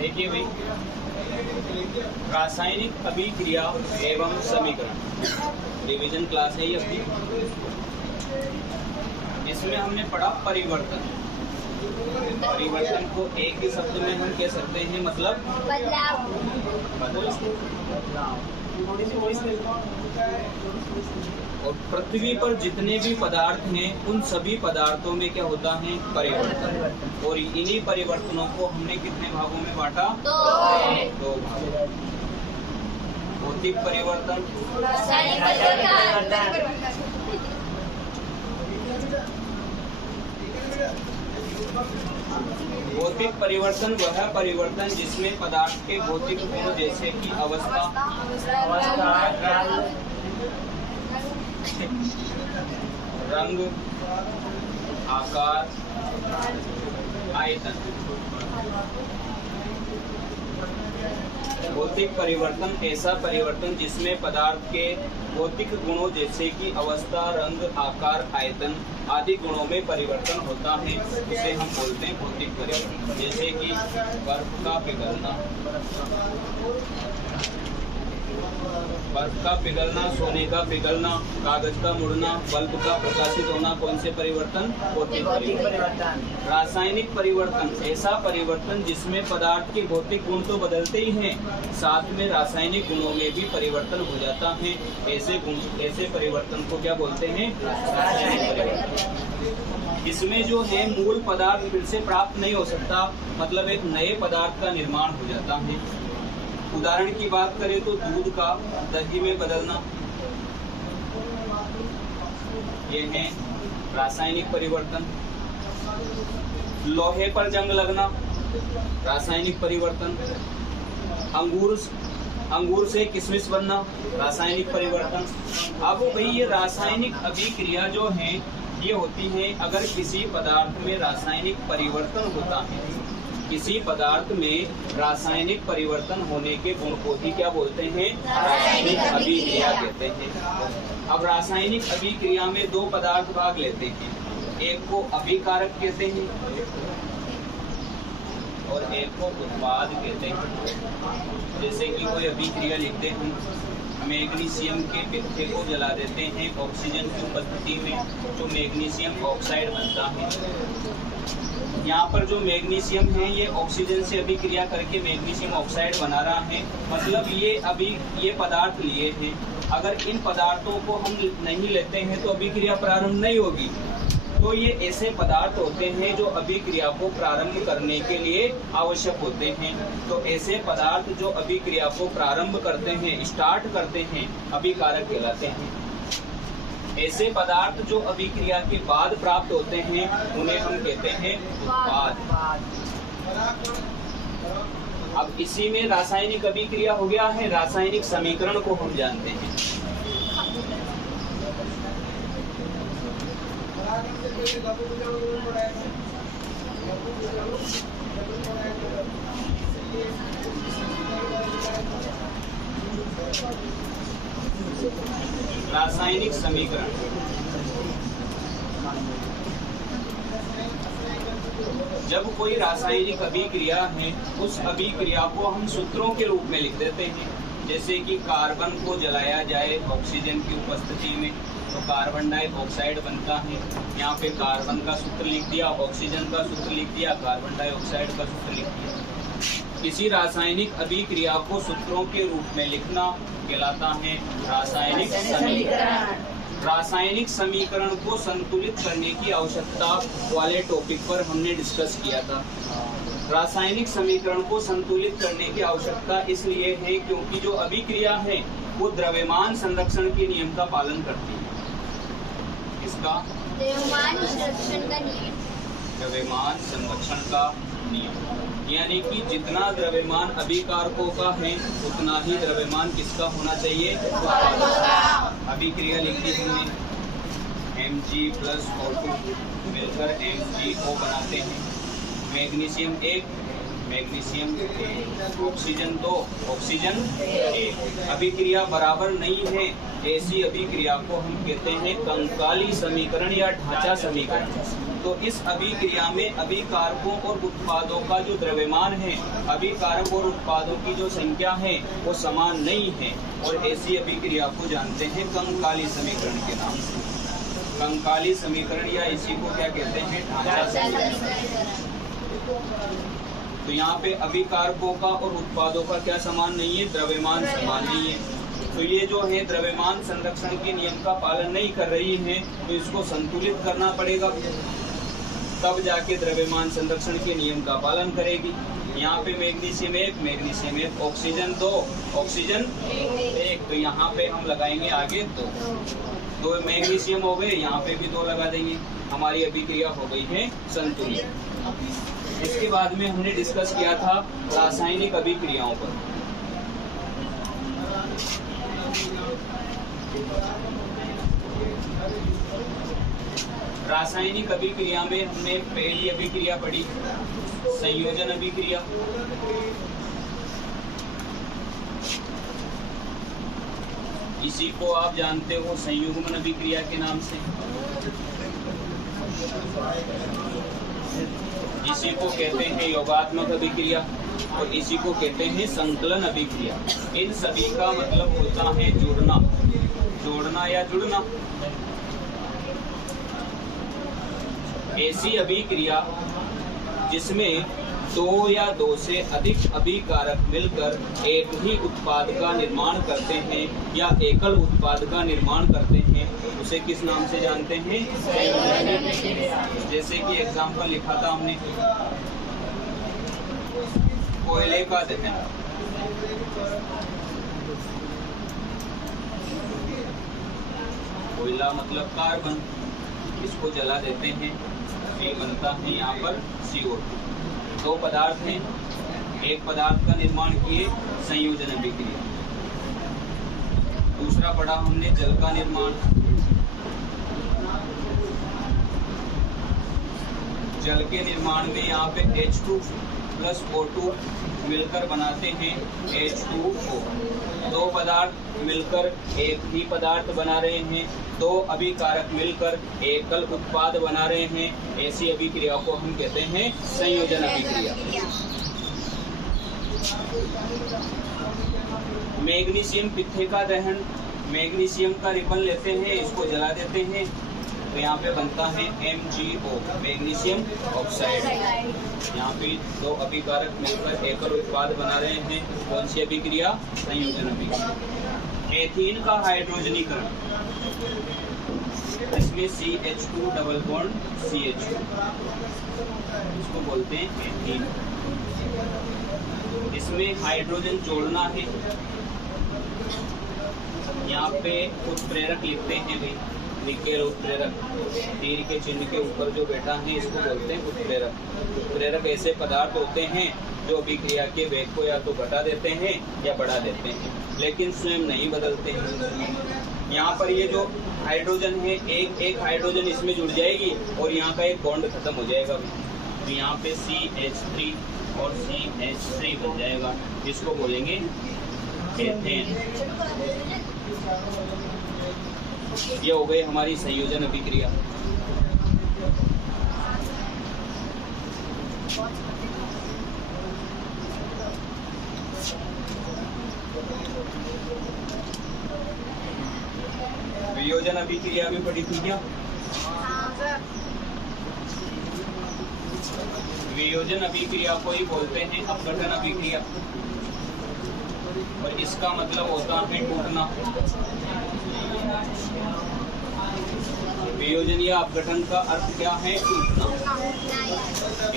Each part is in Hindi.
देखिए भाई, रासायनिक अभिक्रिया एवं समीकरण रिवीजन क्लास है ये अपनी। इसमें हमने पढ़ा परिवर्तन। परिवर्तन को एक ही शब्द में हम कह सकते हैं मतलब और पृथ्वी पर जितने भी पदार्थ हैं उन सभी पदार्थों में क्या होता है परिवर्तन। और इन्हीं परिवर्तनों को हमने कितने भागों में बांटा? दो भागों। भौतिक परिवर्तन, भौतिक परिवर्तन वह परिवर्तन जिसमें पदार्थ के भौतिक गुण जैसे कि अवस्था, रंग, आकार, आयतन। भौतिक परिवर्तन ऐसा परिवर्तन जिसमें पदार्थ के भौतिक गुणों जैसे कि अवस्था, रंग, आकार, आयतन आदि गुणों में परिवर्तन होता है, उसे हम बोलते हैं भौतिक परिवर्तन। जैसे कि बर्फ का पिघलना, बर्फ का पिघलना, सोने का पिघलना, कागज का मुड़ना, बल्ब का प्रकाशित होना, कौन से परिवर्तन? भौतिक परिवर्तन। रासायनिक परिवर्तन ऐसा परिवर्तन जिसमें पदार्थ के भौतिक गुण तो बदलते ही हैं, साथ में रासायनिक गुणों में भी परिवर्तन हो जाता है। ऐसे परिवर्तन को क्या बोलते हैं? रासायनिक परिवर्तन। इसमें जो है मूल पदार्थ फिर से प्राप्त नहीं हो सकता, मतलब एक नए पदार्थ का निर्माण हो जाता है। उदाहरण की बात करें तो दूध का दही में बदलना, ये है रासायनिक परिवर्तन। लोहे पर जंग लगना, रासायनिक परिवर्तन। अंगूर से किशमिश बनना, रासायनिक परिवर्तन। अब भाई ये रासायनिक अभिक्रिया जो है ये होती है अगर किसी पदार्थ में रासायनिक परिवर्तन होता है। किसी पदार्थ में रासायनिक परिवर्तन होने के गुण को ही क्या बोलते हैं? रासायनिक अभिक्रिया कहते हैं। अब रासायनिक अभिक्रिया में दो पदार्थ भाग लेते हैं, एक को अभिकारक कहते हैं और एक को उत्पाद कहते हैं। जैसे कि कोई अभिक्रिया लिखते हैं, मैग्नीशियम के पित्ते को जला देते हैं ऑक्सीजन की उपस्थिति में तो मैग्नीशियम ऑक्साइड बनता है। यहाँ पर जो मैग्नीशियम है ये ऑक्सीजन से अभिक्रिया करके मैग्नीशियम ऑक्साइड बना रहा है, मतलब ये पदार्थ लिए हैं। अगर इन पदार्थों को हम नहीं लेते हैं तो अभिक्रिया प्रारंभ नहीं होगी। तो ये ऐसे पदार्थ होते हैं जो अभिक्रिया को प्रारंभ करने के लिए आवश्यक होते हैं। तो ऐसे पदार्थ जो अभिक्रिया को प्रारंभ करते हैं, स्टार्ट करते हैं, अभिकारक कहलाते हैं। ऐसे पदार्थ जो अभिक्रिया के बाद प्राप्त होते हैं उन्हें हम कहते हैं उत्पाद। अब इसी में रासायनिक अभिक्रिया हो गया है, रासायनिक समीकरण को हम जानते हैं। रासायनिक समीकरण जब कोई रासायनिक अभिक्रिया है उस अभिक्रिया को हम सूत्रों के रूप में लिख देते हैं। जैसे कि कार्बन को जलाया जाए ऑक्सीजन की उपस्थिति में तो कार्बन डाइऑक्साइड बनता है। यहाँ पे कार्बन का सूत्र लिख दिया, ऑक्सीजन का सूत्र लिख दिया, कार्बन डाइऑक्साइड का सूत्र लिख दिया। किसी रासायनिक अभिक्रिया को सूत्रों के रूप में लिखना कहलाता है रासायनिक समीकरण। रासायनिक समीकरण को संतुलित करने की आवश्यकता वाले टॉपिक पर हमने डिस्कस किया था। रासायनिक समीकरण को संतुलित करने की आवश्यकता इसलिए है क्योंकि जो अभिक्रिया है वो द्रव्यमान संरक्षण के नियम का पालन करती है। इसका द्रव्यमान संरक्षण का नियम, यानी कि जितना द्रव्यमान अभिकारकों का है उतना ही द्रव्यमान किसका होना चाहिए? अभिक्रिया लिख दी हमने, Mg+O2 मिलकर MgO बनाते हैं। Magnesium 1, magnesium 1, oxygen 2, oxygen 1। अभिक्रिया बराबर नहीं है, ऐसी अभिक्रिया को हम कहते हैं कंकाली समीकरण या ढांचा समीकरण। तो इस अभिक्रिया में अभिकारकों और उत्पादों का जो द्रव्यमान है, अभिकारक और उत्पादों की जो संख्या है वो समान नहीं है, और ऐसी अभिक्रिया को जानते हैं कंकाली समीकरण के नाम से। कंकाली समीकरण या इसी को क्या कहते हैं, ढांचा समीकरण। तो यहाँ पे अभिकारकों का और उत्पादों का क्या समान नहीं है, द्रव्यमान समान नहीं है। तो ये जो है द्रव्यमान संरक्षण के नियम का पालन नहीं कर रही है, तो इसको संतुलित करना पड़ेगा, तब जाके द्रव्यमान संरक्षण के नियम का पालन करेगी। यहाँ पे मैग्नीशियम 1, मैग्नीशियम 1, ऑक्सीजन 2, ऑक्सीजन 1, तो यहाँ पे हम लगाएंगे आगे 2 मैग्नीशियम हो गए, यहाँ पे भी 2 लगा देंगे, हमारी अभिक्रिया हो गई है संतुलित। इसके बाद में हमने डिस्कस किया था रासायनिक अभिक्रियाओं पर। रासायनिक अभिक्रिया में हमने पहली अभिक्रिया पढ़ी संयोजन अभिक्रिया। इसी को आप जानते हो संयुग्मन अभिक्रिया के नाम से। इसी को कहते हैं योगात्मक अभिक्रिया और इसी को कहते हैं संकलन अभिक्रिया। इन सभी का मतलब होता है जुड़ना, जोड़ना या जुड़ना। ऐसी अभिक्रिया जिसमें 2 या 2 से अधिक अभिकारक मिलकर एक ही उत्पाद का निर्माण करते हैं या एकल उत्पाद का निर्माण करते हैं, उसे किस नाम से जानते हैं, संयोजन। जैसे कि एग्जाम्पल लिखा था हमने, कोयले का दहन, कोयला मतलब कार्बन, इसको जला देते हैं, ये बनता है यहाँ पर CO2। 2 पदार्थ हैं, एक पदार्थ का निर्माण किए, संयोजन अभिक्रिया। दूसरा पढ़ा हमने जल का निर्माण, जल के निर्माण में यहाँ पे H2 प्लस O2 मिलकर बनाते हैं H2O। 2 पदार्थ मिलकर एक ही पदार्थ बना रहे हैं, 2 अभिकारक मिलकर एकल उत्पाद बना रहे हैं, ऐसी अभिक्रिया को हम कहते हैं संयोजन अभिक्रिया। मैग्नीशियम पित्थे का दहन, मैग्नीशियम का रिबन लेते हैं, इसको जला देते हैं, तो यहाँ पे बनता है MgO, मैग्नीशियम ऑक्साइड। यहाँ पे 2 अभिकारक मिलकर एकल उत्पाद बना रहे हैं, कौन सी अभिक्रिया, संयोजन अभिक्रिया। एथीन का हाइड्रोजनीकरण, इसमें CH2 डबल बॉन्ड CH2, इसको बोलते हैं एथीन। इसमें हाइड्रोजन जोड़ना है, यहाँ पे उत्प्रेरक लिखते हैं भाई, निकेल उत्प्रेरक, तीर के चिन्ह के ऊपर जो बैठा है इसको बोलते हैं उत्प्रेरक। उत्प्रेरक ऐसे पदार्थ होते हैं जो अभिक्रिया के वेग को या तो घटा देते हैं या बढ़ा देते हैं, लेकिन स्वयं नहीं बदलते हैं। यहाँ पर ये जो हाइड्रोजन है, एक हाइड्रोजन इसमें जुड़ जाएगी और यहाँ का एक बॉन्ड खत्म हो जाएगा, तो यहाँ पे CH3 और CH3 बन जाएगा, जिसको बोलेंगे एथेन। ये हो गई हमारी संयोजन अभिक्रिया। वियोजन अभिक्रिया भी पढ़ी थी क्या? वियोजन अभिक्रिया को ही बोलते हैं अपघटन अभिक्रिया, और इसका मतलब होता है टूटना। वियोजन या अपघटन का अर्थ क्या है? टूटना।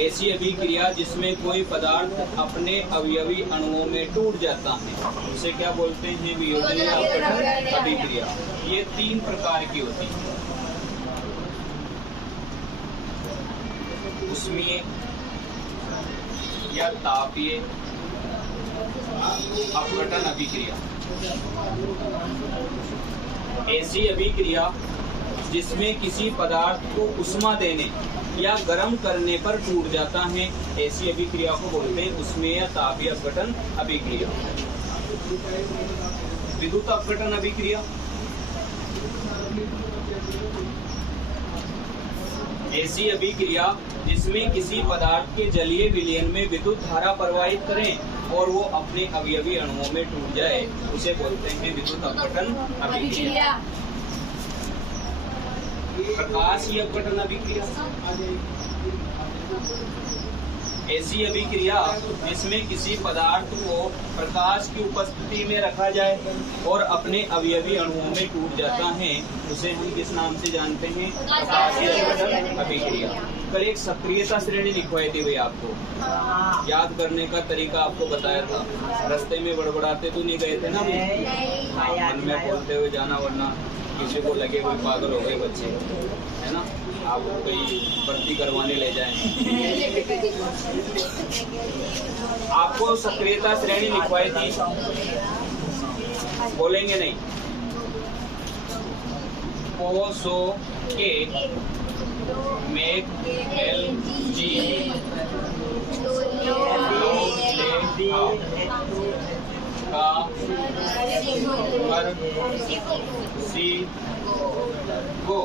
ऐसी अभिक्रिया जिसमें कोई पदार्थ अपने अवयवी अणुओं में टूट जाता है, उसे क्या बोलते हैं? वियोजन या अपघटन अभिक्रिया। ये 3 प्रकार की होती है। उष्मीय या तापीय अपघटन अभिक्रिया। ऐसी अभिक्रिया जिसमें किसी पदार्थ को उष्मा देने या गर्म करने पर टूट जाता है, ऐसी अभिक्रिया को बोलते हैं उष्मीय तापीय अपघटन अभिक्रिया। विद्युत अपघटन अभिक्रिया ऐसी अभिक्रिया जिसमें किसी पदार्थ के जलीय विलयन में विद्युत धारा प्रवाहित करें और वो अपने अवयवी अणुओं में टूट जाए, उसे बोलते हैं विद्युत अपघटन अभिक्रिया। प्रकाशीय अपघटन अभिक्रिया ऐसी अभिक्रिया जिसमें किसी पदार्थ को प्रकाश की उपस्थिति में रखा जाए और अपने अवयवी अणुओं में टूट जाता है, उसे हम किस नाम से जानते हैं? प्रकाशीय अपघटन अभिक्रिया। कल एक सक्रियता श्रेणी लिखवाई थी भाई, आपको याद करने का तरीका आपको बताया था। रास्ते में बड़बड़ाते तो नहीं गए थे ना, मन में बोलते हुए जाना, वरना किसी को लगे कोई पागल हो गए बच्चे, है ना, आप कोई भर्ती करवाने ले जाएं। आपको सक्रियता श्रेणी लिखवाई थी, बोलेंगे नहीं? पोसो के मेक एल जी का सी को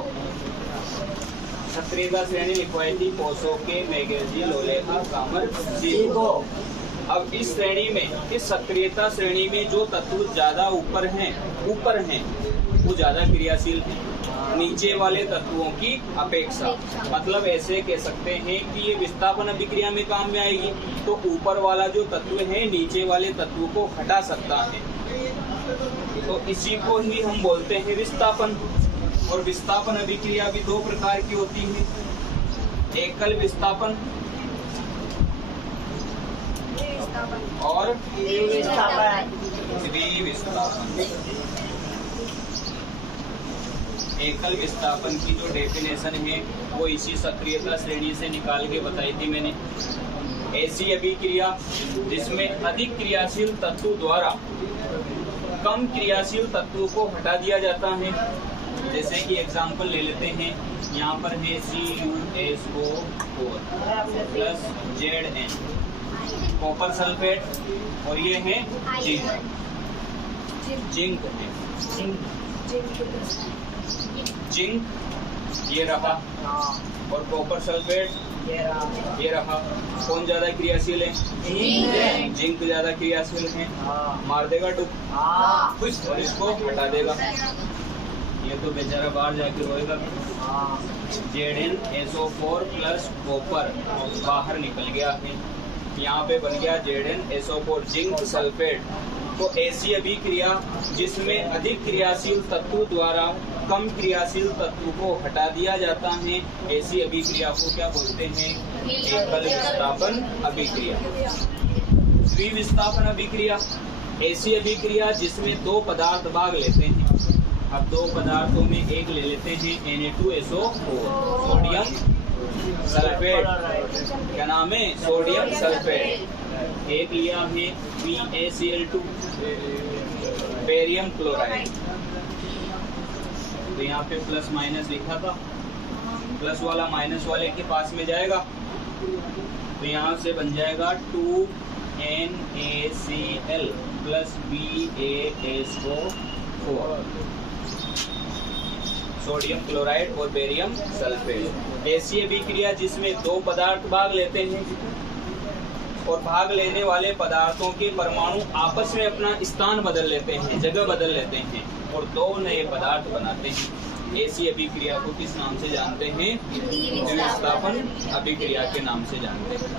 सक्रियता श्रेणी लिखवाई थी पोसो के मैगेजी लोलेखा कामर सी को। अब इस श्रेणी में, इस सक्रियता श्रेणी में जो तत्व ज्यादा ऊपर हैं वो ज्यादा क्रियाशील हैं नीचे वाले तत्वों की अपेक्षा। मतलब ऐसे कह सकते हैं कि ये विस्थापन अभिक्रिया में काम में आएगी, तो ऊपर वाला जो तत्व है नीचे वाले तत्व को हटा सकता है, तो इसी को ही हम बोलते हैं विस्थापन। और विस्थापन अभिक्रिया भी दो प्रकार की होती है, एकल विस्थापन और द्विविस्थापन। एकल विस्थापन की जो डेफिनेशन है वो इसी सक्रियता श्रेणी से निकाल के बताई थी मैंने। ऐसी अभिक्रिया जिसमें अधिक क्रियाशील तत्व द्वारा कम क्रियाशील तत्व को हटा दिया जाता है। जैसे कि एग्जाम्पल ले लेते हैं, यहाँ पर है CuSO4 plus Zn copper sulphate, और ये है जिंक है, जिंक ये रहा, और कॉपर सल्फेट ये रहा। कौन ज्यादा क्रियाशील है? जिंक ज्यादा क्रियाशील है। मार देगा डुब और इसको हटा देगा, ये तो बेचारा बाहर जाके रोएगा। ZnSO4 प्लस कॉपर बाहर निकल गया है, यहाँ पे बन गया ZnSO4 जिंक सल्फेट। तो ऐसी अभिक्रिया जिसमें अधिक क्रियाशील तत्व द्वारा कम क्रियाशील तत्व को हटा दिया जाता है, ऐसी अभिक्रिया को क्या बोलते हैं? एकल विस्थापन अभिक्रिया। द्विविस्थापन अभिक्रिया ऐसी अभिक्रिया जिसमें दो पदार्थ भाग लेते हैं। अब दो पदार्थों में एक ले लेते हैं Na2SO4 सोडियम सल्फेट, क्या नाम है? Sodium sulphate. एक लिया है BaCl2 बेरियम क्लोराइड, तो यहाँ पे प्लस माइनस लिखा था, प्लस वाला माइनस वाले के पास में जाएगा, तो यहाँ से बन जाएगा 2NaCl plus BaSO4 sodium chloride और बेरियम सल्फेट। ऐसी अभिक्रिया जिसमें दो पदार्थ भाग लेते हैं और भाग लेने वाले पदार्थों के परमाणु आपस में अपना स्थान बदल लेते हैं, जगह बदल लेते हैं और दो नए पदार्थ बनाते हैं। ऐसी अभिक्रिया को किस नाम से जानते हैं? द्विविस्थापन अभिक्रिया के नाम से जानते हैं।